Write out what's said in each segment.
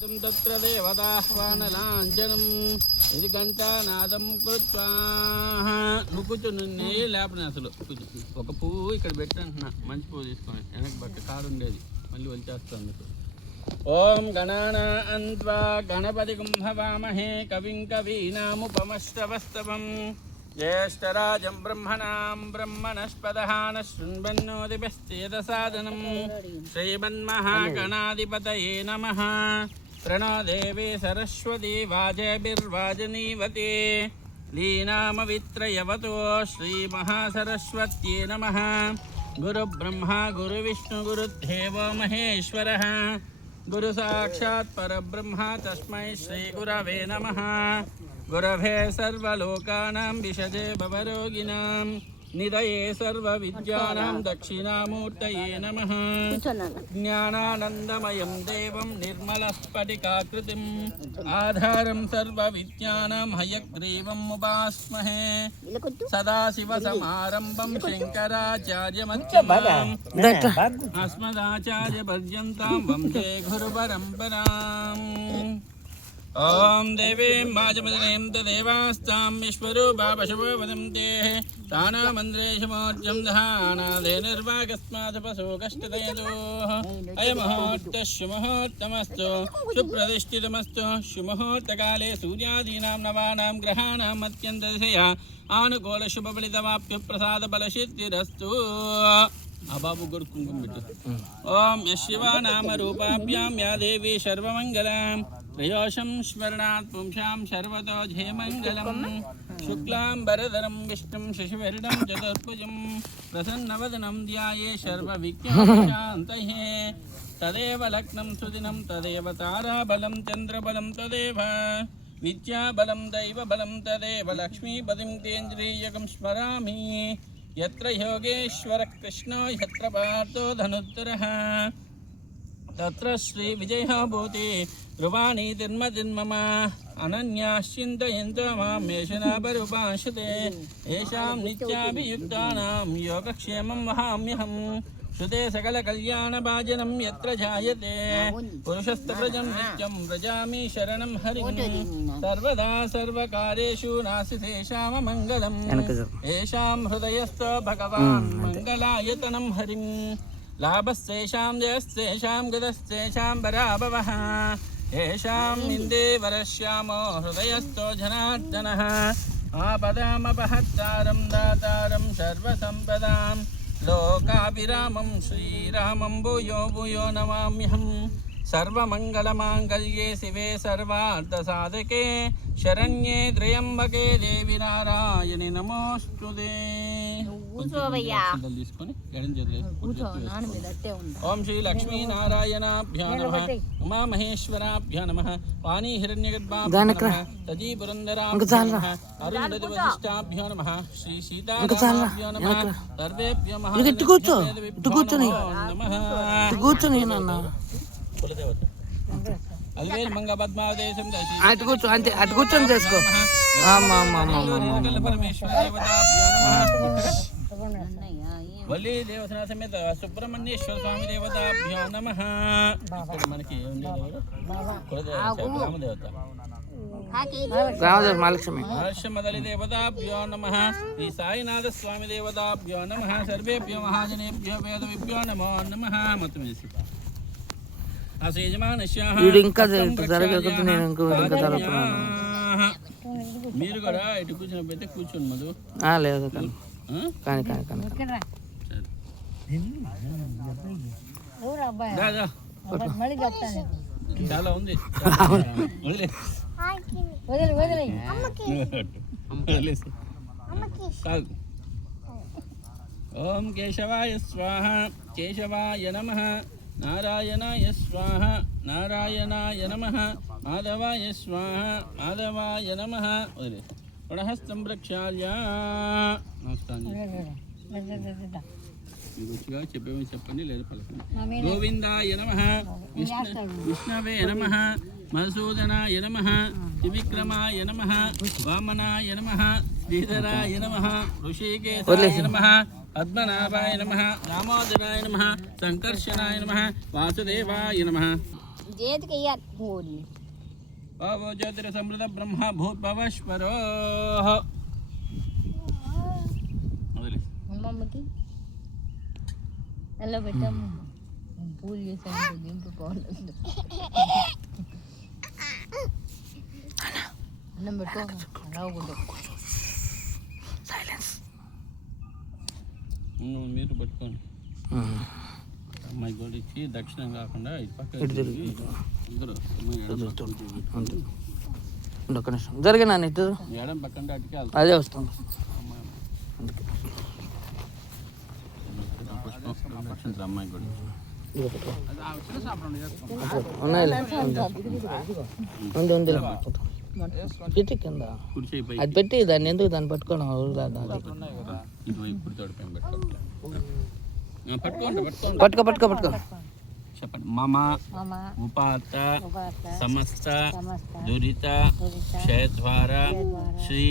తత్ర దేవతాహ్వానలాంఛనం ఇది ఘంటానాదం కృత్వా. నువ్వు కూర్చొని నేను లేపని అసలు ఒక పువ్వు ఇక్కడ పెట్టంటున్నా, మంచి పువ్వు తీసుకొని వెనక్కి పక్క కారు ఉండేది మళ్ళీ వచ్చేస్తాను. ఓం గణానాన్త్వా గణపతిం హవామహే కవిం కవీనాముపమశ్రవస్తవం జ్యేష్ఠరాజం బ్రహ్మణాం బ్రహ్మణస్పదః శృణ్వన్నోతిభిశ్చేదసాదనం శ్రీమన్మహాగణాధిపతయే నమః. ప్రణో దేవీ సరస్వతీ వాజేభిర్వాజనీవతే లీనామవిత్రయవతో శ్రీమహాసరస్వత్యై నమః. గురుబ్రహ్మా గురువిష్ణు గురుదేవో మహేశ్వరः గురు సాక్షాత్ పరబ్రహ్మ తస్మై శ్రీ గురవే నమః. గురవే సర్వలోకానాం విషజే భవరోగిణాం నిదయే సర్వవిద్యానాం దక్షిణామూర్తయే నమః. జ్ఞానానందమయం దేవం నిర్మలస్ఫటికాకృతిం ఆధారం సర్వవిద్యానాం హయగ్రీవం ఉపాస్మహే. సదాశివసమారంభం శంకరాచార్యమధ్యమాం అస్మదాచార్యపర్యంతం వందే గురుపరంపరాం. ఓం దేవీం వాచమదనీం తదేవాస్తాం విశ్వరూపా పశవో వదంతే తానామంద్రేషమోర్జం దహానాదే నిర్వాగస్మాదపశోకష్టదయదోః. అయముహూర్తశుముహూర్తమస్తు సుప్రతిష్ఠితమస్తు. శుముహూర్తకాలే సూర్యాదీనాం నవానాం గ్రహాణాం అత్యంతదిశయా ఆనుకూల శుభఫలితమాప్య ప్రసాద బలసిద్ధిరస్తు. ఆ బాబు కూడా కుంకుమ పెట్టు. ఓం యశివా నామ రూపాభ్యాం యా దేవీ సర్వమంగళం త్రయోషం స్మరణాత్ పుంసాం సర్వతో జయమంగళం. శుక్లాం వరదరం విష్ణుం శశివర్ణం చతుర్భుజం ప్రసన్నవదనం ధ్యాయే సర్వవిఘ్నోపశాంతయే. తదేవ లగ్నం సుదినం తదేవ తారాబలం చంద్రబలం తదేవ విద్యాబలం దైవబలం తదేవ లక్ష్మీపతిం తేంద్రియకం స్మరామి. యత్ర యోగేశ్వర కృష్ణో యత్ర పార్థో ధనుర్ధరః తత్ర శ్రీ విజయో భూతి ధ్రువాణి తిన్మతిన్మమ. అనన్యాశ్చింతయంతో మాం ఏషనాపరుపాంశతే ఏషాం నిత్యాభియుక్తానాం యోగక్షేమం వహామ్యహం. శృతే సకల కళ్యాణభాజనం యత్ర జాయతే పురుషస్తవ్రజం నిత్యం వ్రజామి శరణం హరిం. సర్వదా సర్వకార్యేషు నాస్తి తేషామమంగళం ఏషాం హృదయస్థో భగవాన్ మంగళాయతనం హరిం. లాభస్యేషాం జయస్యేషాం గతస్యేషాం పరాభవః ఏషాం ఇందేవరశ్యామో హృదయస్థో జనార్దనః. ఆపదామపహర్తారం దాతారం సర్వసంపదాం లోకాభిరామం శ్రీరామం భూయో భూయో నమామ్యహం. సర్వమంగళమాంగళ్యే శివే సర్వార్థసాధకే శరణ్యే త్ర్యంబకే దేవి నారాయణి నమోస్తుతే. తీసుకొని ఓం శ్రీ లక్ష్మీనారాయణాభ్యో నమః ఉమామహేశ్వరాభ్యో నమః వాణీ హిరణ్యగర్భాభ్యో నమః తజీపురందరాభ్యో నమః అరుంధతి వశిష్టాభ్యో నమః శ్రీ సీతారామాభ్యో నమః సర్వేభ్యో మహాదేవేభ్యో నమః. కులదేవత అదివేలు మంగ పద్మాదేశం అటు కూర్చో, అంతే అటు కూర్చొని చేసుకో. పరమేశ్వర దేవతాభ్యో నమః. వల్లి దేవసేన సమేత సుబ్రహ్మణ్యేశ్వర స్వామి దేవతాభ్యో నమః. ఇక్కడ మనకి రామదేవత మహాలక్ష్మి హర్షమదలి దేవతాభ్యో నమః. శ్రీ సాయినాథ స్వామి దేవతాభ్యో నమః. సర్వేభ్యో మహాజనేభ్యో వేదవిభ్యో నమో నమః. మొత్తం వేసి ఇంకా జరగదు. నేను ఇంకా మీరు కూడా ఇటు కూర్చొని పెడితే కూర్చోండి మధు. లేదు కానీ చాలా ఉంది. ఓం కేశవాయ స్వాహ కేశవాయ నమః. నారాయణాయ స్వాహ నారాయణాయ నమః. మాధవాయ స్వాహ మాధవాయ నమః. వదిలే వడహస్తం ప్రక్షాళ్య నమస్కారం రుచిగా చెప్పేమని చెప్పండి లేదా పలకండి. గోవిందాయ నమః విష్ణవే నమః. మధుసూదనాయ నమః. త్రివిక్రమాయ నమః. వామనాయ నమః. శ్రీధరాయ నమః. ఋషికేశాయ నమః. పద్మనాభాయ నమః. రామోదరాయ నమః. సంకర్షణాయ నమః. వాసుదేవాయ నమః. చేతికి ఇయ్యాలి పూరి ఓ జ్యోతిర సమృద్ధ బ్రహ్మ భూర్భవశ్వరో అమ్మమ్మకి ఎలా పెట్టాము పూలు చేసాము దింపుకోవాలి అన్నం పెట్టుకో రావకూడదు మీరు పెట్టుకోండి అమ్మాయి గోడు ఇచ్చి దక్షిణం కాకుండా ఇటు పక్క ఒక్క నిమిషం జరిగినా ఇటు ఎడం పక్కన అటుకే అదే వస్తుంది అమ్మాయి గోడు పెట్టి కింద అది పెట్టి దాన్ని ఎందుకు దాన్ని పట్టుకోవడం పట్టుకో పట్టుకో పట్టుకో చెప్పండి మమ ఉపాత సమస్త దురిత క్షయద్వార శ్రీ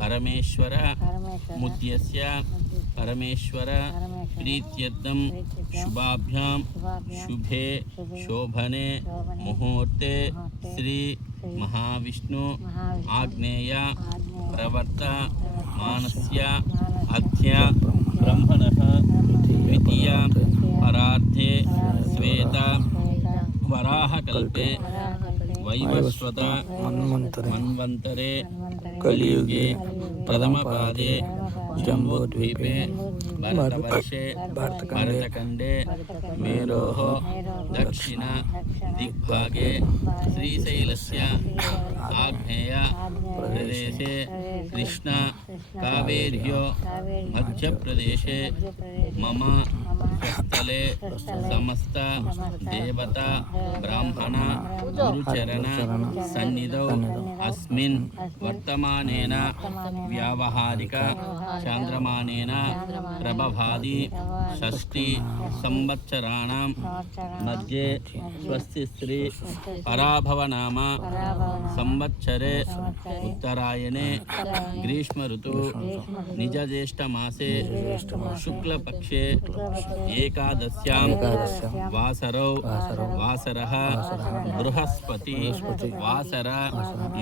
పరమేశ్వర ముద్యస్య పరమేశ్వర ప్రీత్యర్థం శుభాభ్యాం శుభే శోభనే ముహూర్తే శ్రీ మహావిష్ణు ఆగ్నేయ ప్రవర్త మానస్య అధ్య బ్రహ్మణః ద్వితీయ పరార్థే శ్వేత వరాహకల్పే వైవస్వత మన్వంతరే కలియుగే ప్రథమపాదే జంబూద్వీపే భరతవర్షే భరతఖండే మేరోః దక్షిణ దిగ్భాగే శ్రీశైలస్య ఆగ్నేయ ప్రదేశే కృష్ణ కావేర్యో మధ్యప్రదేశే మమ స్థలే సమస్త దేవత బ్రాహ్మణ గురుచరణ సన్నిధౌ అస్మిన్ వర్తమానేన వ్యావహారిక చాంద్రమానేన ప్రభాది షష్ఠి సంవత్సరాణం మధ్యే స్వస్తి శ్రీ పరాభవనామ సంవత్సరే ఉత్తరాయణే గ్రీష్మ ఋతు నిజజ్యేష్ఠమాసే శుక్లపక్షే ఏకాదశ్యాం వాసరౌ వాసరః బృహస్పతి వాసర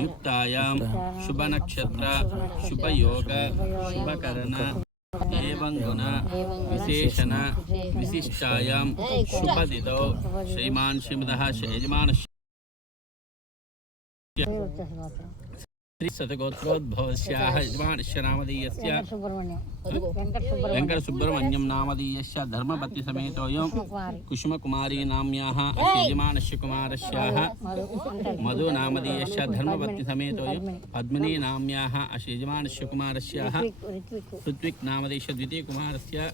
యుక్తాయాం శుభనక్షత్ర శుభయోగ శుభకరణ ఏవం గుణ విశేషణ విశిష్టాయాం శుభదిదౌ శ్రీమాన్ శ్రీమదః యజమానస్య శ్రీ శతగోత్రోద్భవస్యాః యజమానస్య నామధేయస్య వెంకట సుబ్రహ్మణ్యం నామధేయస్య ధర్మపత్ని సమేతోయం కుసుమకుమారీ నామ్యాః యజమానస్య కుమారస్యాః మధు నామధేయస్య ధర్మపత్ని సమేతోయం పద్మినీ నామ్యాః యజమానస్య కుమారస్యాః ఋత్విక్ నామధేయస్య ద్వితీయ కుమారస్య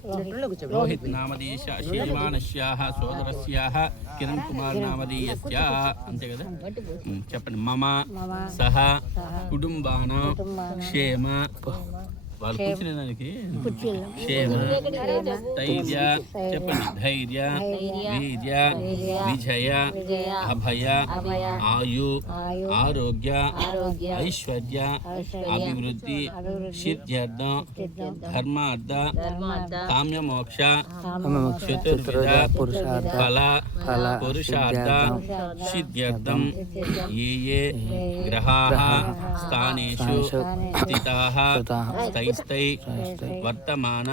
రోహిత్ నామధేయస్య యజమానస్యాః సోదరస్యాః కిరణ్ కుమార్ నామధేయస్య అంతే కదా చెప్పండి మమ సహ కుటుంబాన క్షేమ వాళ్ళు కూర్చునే దానికి క్షేమ ధైర్య చెప్పండి ధైర్య వీర్య విజయ అభయ ఆయు ఆరోగ్య ఐశ్వర్య అభివృద్ధి సిద్ధ్యర్థం ధర్మార్థ కామ్యమోక్ష చతుర్విధ ఫల పురుషార్థ సిద్ధ్యర్థం ఏ ఏ గ్రహాः స్థానేషు స్థితాः తై వర్తమాన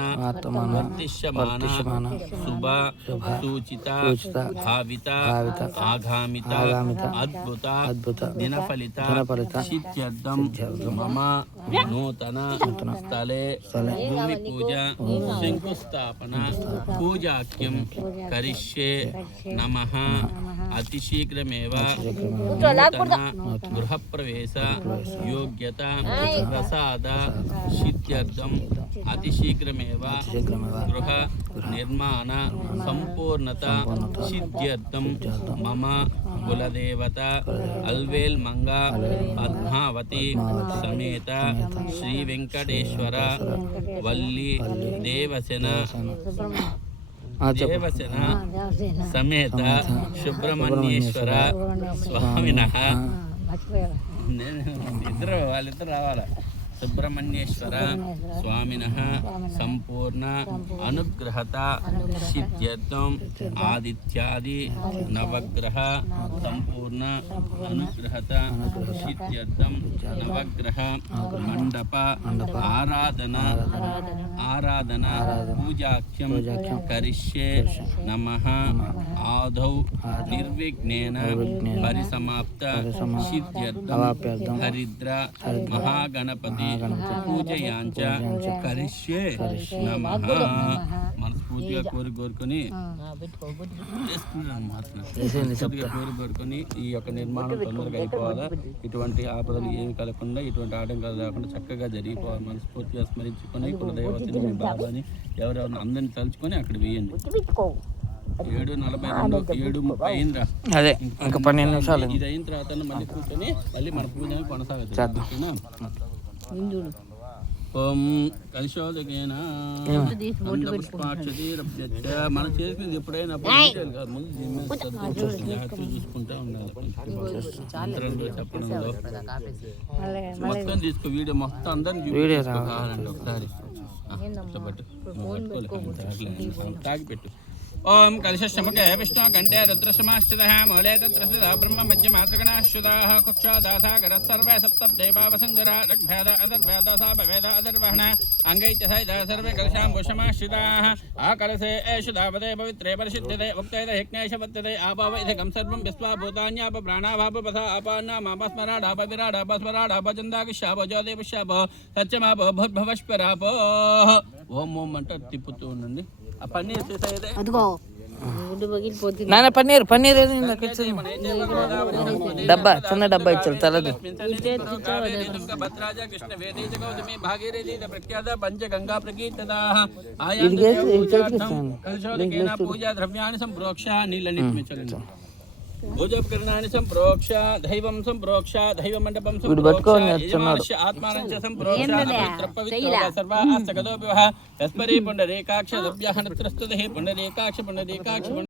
వర్తిష్యమాన శుభ సూచిత భావిత ఆగామిత అద్భుత దినఫలిత సిద్ధ్యర్థం మమ నూతన స్థలే భూమి పూజ శంకుస్థాపన పూజాఖ్యం కరిష్యే నమః అతిశీఘ్రమేవ నూతన గృహప్రవేశ యోగ్యత ప్రసాద సిద్ధ్యర్థం అతిశీఘ్రమేవ గృహ నిర్మాణ సంపూర్ణత సిద్ధ్యర్థం మమ కులదేవత అల్వేల్ మంగా పద్మావతి సమేత శ్రీ వెంకటేశ్వర వల్లి దేవసేన సమేత సుబ్రహ్మణ్యేశ్వర స్వామినః వాళ్ళిద్దరు రావాలా సుబ్రహ్మణ్యేశ్వర స్వామినః సంపూర్ణ అనుగ్రహత సిద్ధ్యర్థం ఆదిత్యాది నవగ్రహ సంపూర్ణ అనుగ్రహత సిద్ధ్యర్థం నవగ్రహ మండప ఆరాధన పూజాఖ్యం కరిష్యే నమః ఆదౌ నిర్విఘ్నేన పరిసమాప్త సిద్ధ్యర్థం హరిద్ర మహాగణపతి పూజయాంచ కరిష్యే నమః. మనస్ఫూర్తిగా కోరుకొని కోరుకొని ఈ యొక్క నిర్మాణం తొందరగా అయిపోవాలా, ఇటువంటి ఆపదలు ఏమి కలగకుండా, ఇటువంటి ఆటంకాలు లేకుండా చక్కగా జరిగిపోవాలి. మనస్ఫూర్తిగా స్మరించుకొని కులదేవతని మీ బాబాని ఎవరెవరిని అందరిని తలుచుకొని అక్కడ వేయండి. 7:42 7:30 అయిందిరా. అదే ఇంకా 12 నిమిషాలు. ఇది అయిన తర్వాత మళ్ళీ కూర్చొని మళ్ళీ మన పూజని కొనసాగుతుంది. ఓం కలిశోదకేన పుష్పాక్షతీరభ్యచ్చ. మనం చేసుకునేది ఎప్పుడైనా ముందు జాగ్రత్తగా చూసుకుంటా ఉండాలి. మంత్రంలో చెప్పడంలో మొత్తం తీసుకో, వీడియో మొత్తం అందరిని చూపించాలండి ఒకసారి. తాగిపెట్టు. ఓం కలశమకే విష్ణు కంఠే రుద్రశమాశ్చితః మూలే తత్ర స్థితః బ్రహ్మ మధ్య మాతృగణాశ్చుతాః కుక్షాదాసాగర సర్వే సప్తదేవావసుందరా ఋగ్వేద అధర్వేద సామవేద అధర్వహణ అంగైత్య సహిత సర్వే కలశాంబుషమాశ్చితాః ఆ కలశే ఏషు దావదే పవిత్రే పరిశుద్ధతే ఉక్తేత యజ్ఞేష వర్తతే ఆపవ ఇదకం సర్వం విశ్వా భూతాన్యాప ప్రాణావాప ఆపాన్నామాపస్మరాడాప విరాడాప స్మరాడాప చందాకిశాపో జ్యోతిపుష్యాపో సత్యమాపో భూద్భవస్పరాపో. ఓం ఓం అంటే తిప్పుతూ ఉండండి. ఆ పన్నీర్ నాన్న పన్నీర్ డబ్బా, చిన్న డబ్బా ఇచ్చారు తలది. పూజా ద్రవ్యాన్ని సంప్రోక్ష నీళ్ళని భోజోపకరణాన్ని సంప్రోక్ష దైవం సంప్రోక్ష దైవ మండపం సంప్రోక్ష ఆత్మానం చ సంప్రోక్ష పవిత్ర సర్వ ఆస్తగతో వివాహ తస్పరి పుండరీకాక్ష ద్రవ్యః నత్రస్తుతే పుండరీకాక్ష